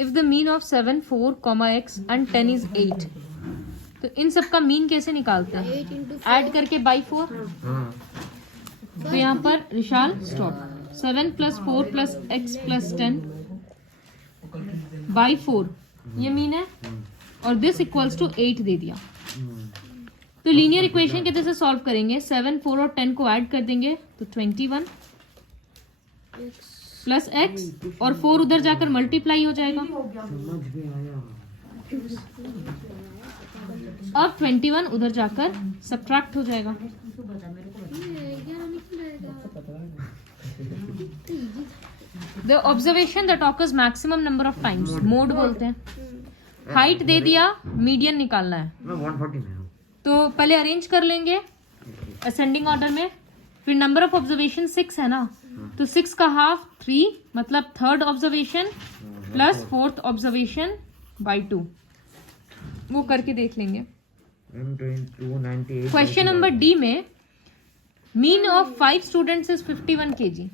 If the mean of 7, 4, x and 10 is 8, तो इन सब का मीन कैसे निकालते हैं? ऐड करके बाई 4। तो यहाँ पर विशाल स्टॉप। 7 + 4 + x + 10 बाई 4 ये मीन है, और दिस इक्वल्स टू 8 दे दिया। तो लीनियर इक्वेशन कैसे से सॉल्व करेंगे? 7, 4 और 10 को ऐड कर देंगे तो 21 प्लस x, और 4 उधर जाकर मल्टीप्लाई हो जाएगा। अब 21 उधर जाकर सब्ट्रैक्ट हो जाएगा। The observation that occurs maximum number of times, mode बोलते हैं। हाइट दे दिया, मीडियन निकालना है। तो पहले अरेंज कर लेंगे असेंडिंग ऑर्डर में, फिर नंबर ऑफ ऑब्जर्वेशन 6 है ना, तो 6 का हाफ 3, मतलब third observation plus fourth observation by 2, वो करके देख लेंगे। क्वेश्चन नंबर डी में mean of 5 students is 51 kg।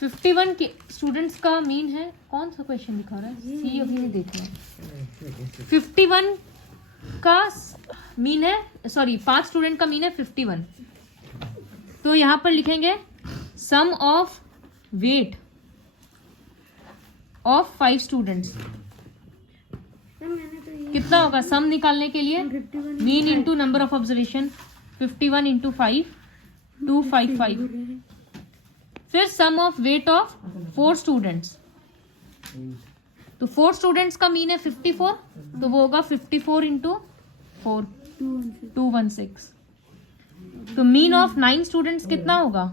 51 के स्टूडेंट्स का मीन है, कौन सा क्वेश्चन दिखा रहा है? सी अभी नहीं देखना। 51 का मीन है, सॉरी 5 स्टूडेंट का मीन है 51। तो यहां पर लिखेंगे सम ऑफ वेट ऑफ 5 स्टूडेंट्स। कितना होगा सम निकालने के लिए? Mean into number of observation, 51 into 5, 255। फिर सम ऑफ वेट ऑफ 4 स्टूडेंट्स, तो 4 स्टूडेंट्स का मीन है 54, तो वो होगा 54 इंटू 4, 216। तो मीन ऑफ 9 स्टूडेंट्स कितना होगा?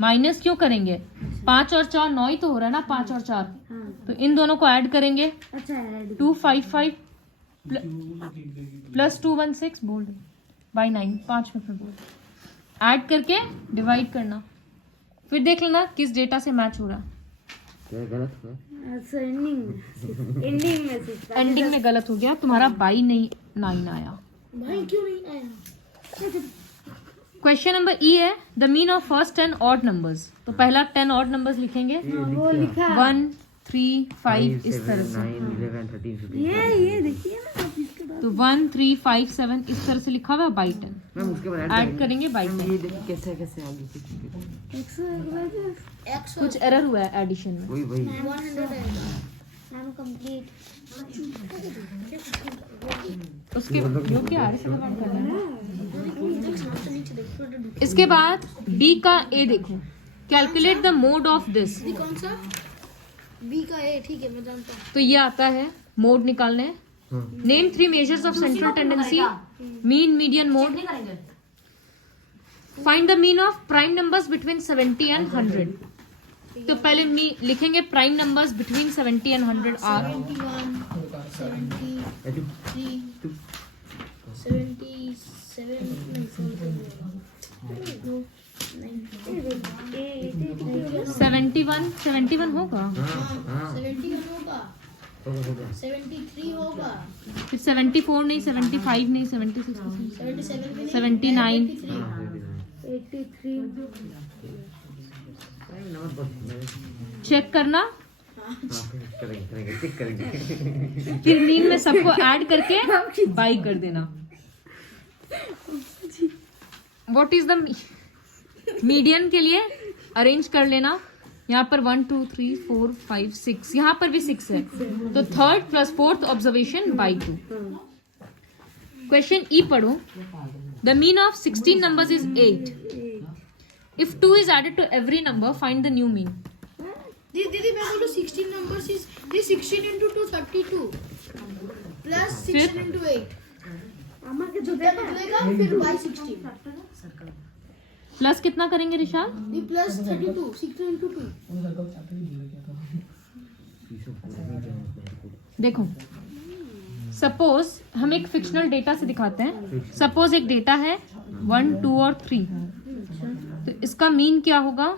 माइनस क्यों करेंगे? 5 और 4 9 ही तो हो रहा है ना, 5 और 4, तो इन दोनों को ऐड करेंगे। 255 प्लस 216 बोल बाई 9, 5 में फिर बोल ऐड करके डिवाइड करना, फिर देख लेना किस डेटा से मैच हो रहा है। गलत हुआ। एंडिंग में गलत हो गया तुम्हारा, बाई नहीं 9 आया। भाई क्यों नहीं आया? क्वेश्चन नंबर ई है the mean of first 10 odd numbers. तो पहला 10 ऑड नंबर्स लिखेंगे, 1, 3, 5 इस तरह से। 9, 11, 13, 15। ये देखिए ना आप इसके बाद। तो 1, 3, 5, 7 इस तरह से लिखा हुआ है बाई 10। मैम उसके बाद ऐड करेंगे बाई 10। ये देखिए कैसे कैसे आगे एक्स कुछ एरर हुआ है एडिशन में। वही 100 नाम कंप्लीट। उसके योग्य आर से डिवाइड करना है। इसके बाद बी का ए देखो, calculate the mode of this. कौन सा? बी का ए, ठीक है मैं जानता हूँ। तो ये आता है मोड निकालने। Name 3 measures of central tendency, mean, median, mode. Find the mean of prime numbers between 70 and 100। तो पहले लिखेंगे prime numbers between 70 and 100 are. 71 होगा, 71 होगा, 73 होगा, फिर 74 नहीं, 75 नहीं, 76 नहीं, 77 79, 83। चेक करना। करेंगे चेक करेंगे। फिर मीन में सबको ऐड करके बाई कर देना। व्हाट इज द मीडियन के लिए अरेंज कर लेना। यहाँ पर 1, 2, 3, 4, 5, 6, यहाँ पर भी 6 है, तो third plus fourth observation by 2। Question E पढ़ो। The mean of 16 numbers is 8। If 2 is added to every number, find the new mean. दीदी मैं बोलूँ 16 numbers is 16 into 2 32 plus 16 into 8 के जो देगा फिर by 16 प्लस कितना करेंगे रिशाल? ये plus 32 16 into 2। देखो सपोज हम एक फिक्शनल डेटा से दिखाते हैं। सपोज एक डेटा है 1, 2 और 3, तो इसका मीन क्या होगा?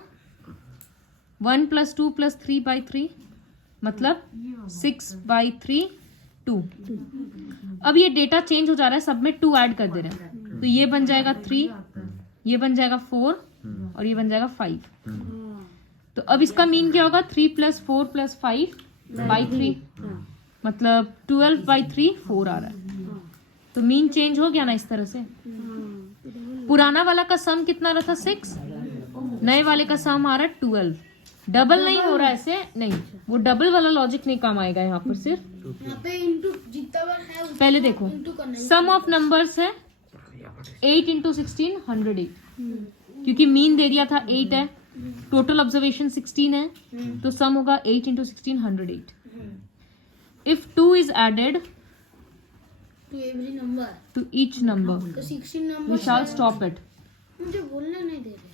1 + 2 + 3 by 3, मतलब 6 by 3 2। अब ये डेटा चेंज हो जा रहा है, सब में 2 ऐड कर दे रहे हैं, तो ये बन जाएगा 3, ये बन जाएगा 4 और ये बन जाएगा 5। तो अब इसका मीन क्या होगा 3 + 4 + 5 by 3 मतलब 12 by 3 4 आ रहा है। तो मीन चेंज हो गया ना इस तरह से। पुराना वाला का सम कितना रहा था 6, नए वाले का सम आ रहा है 12। डबल नहीं हो रहा है ऐसे, नहीं वो डबल वाला लॉजिक नहीं काम आएगा यहाँ पर। सिर्फ यहाँ पे इंटू जितना बार है उतना पहले देखो इंटू करना है। सम ऑफ नंबर्स है 8 × 16 108, क्योंकि मीन दे दिया था 8 है, टोटल ऑब्जर्वेशन 16 है, तो सम होगा 8 × 16 108। If 2 is added to every number to each number तो 16 we number shall stop it. मुझे बोलने नहीं दे रहे।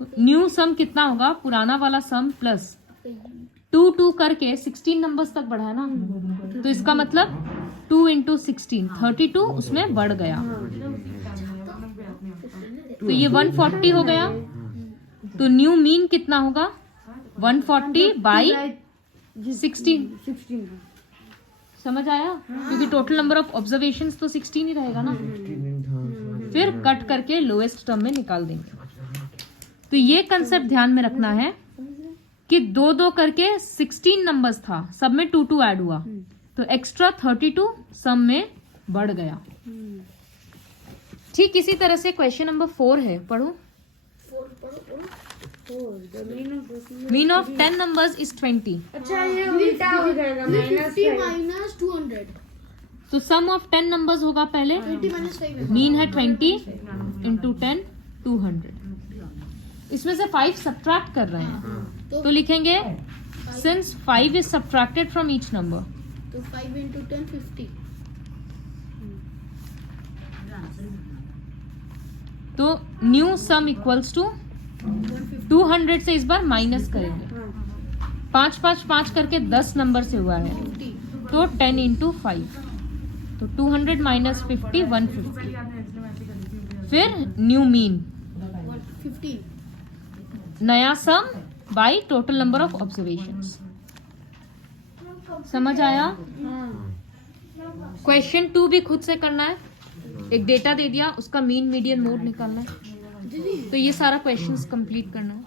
तो न्यू सम कितना होगा, पुराना वाला सम प्लस 2 करके 16 नंबर्स तक बढ़ा है ना, तो इसका मतलब 2 × 16 32 उसमें बढ़ गया, तो ये 140 हो गया। तो न्यू मीन कितना होगा 140 by 16। समझ आया, क्योंकि टोटल नंबर ऑफ ऑब्जर्वेशंस तो 16 ही रहेगा ना। फिर कट करके लोएस्ट टर्म में निकाल देंगे। तो ये कंसेप्ट ध्यान में रखना है कि 2 करके 16 नंबर्स था, सब में 2 ऐड हुआ, तो एक्स्ट्रा 32 सम में बढ़ गया। ठीक इसी तरह से क्वेश्चन नंबर 4 है, पढ़ो। Mean of 10 numbers is 20। अच्छा ये उल्टा हो जाएगा 50 माइनस 200 तो सम ऑफ 10 नंबर्स होगा पहले, 20 माइनस 5 है। मीन है 20 × 10 200। इसमें से 5 सब्ट्रैक्ट कर रहे हैं, तो लिखेंगे since 5 is subtracted from each number, तो 5 × 10 50। तो न्यू सम इक्वल्स टू 200 से इस बार माइनस करेंगे। 5 5 5 करके 10 नंबर से हुआ है, तो 10 × 5, तो 200 माइनस 50 150। फिर न्यू मीन 15 नया sum by total number of observations. समझ आया? क्वेश्चन 2 भी खुद से करना है। एक डेटा दे दिया, उसका मीन मीडियन मोड निकालना है, तो ये सारा क्वेश्चंस कंप्लीट करना है।